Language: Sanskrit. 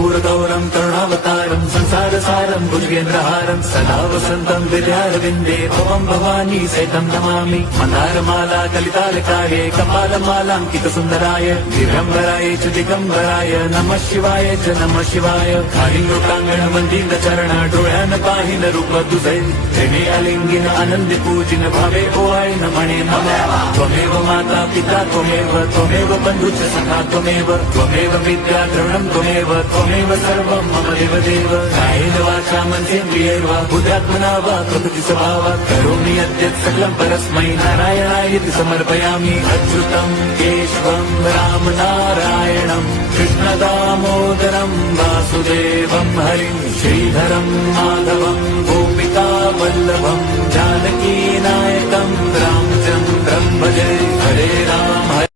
कर्पूरगौरं करुणावतारं संसारसारं भुजगेन्द्रहारं सदा वसन्तं विद्यारविन्दे भवं भवानी सहितं नमामि। मन्दारमाला कलितालकाये कपालमालाङ्कितसुन्दराय दिगम्बराय च दिगम्बराय नमः शिवाय च नमः शिवाय। कालिङ्गोटाङ्गण वन्दित चरण डोळ्यान पाहिन रूप तुझे प्रेमे अलिंगिन आनंद पूजिन भावे ओवाळी नमणे नमः। त्वमेव माता पिता त्वमेव बन्धुश्च सखा त्वमेव विद्या द्रविणं त्वमेव सर्वं मम देवदेव। कायेन वाचा मनसेन्द्रियैर्वा बुद्ध्यात्मना वा प्रकृति स्वभावात् करोमि यद्यत् सकलं परस्मै नारायणायेति समर्पयामि। अच्युतं केशवं रामनारायणं कृष्णदामोदरं वासुदेवं हरिं श्रीधरं माधवं गोपिकावल्लभं जानकीनायकं रामचन्द्रं भजे। हरे राम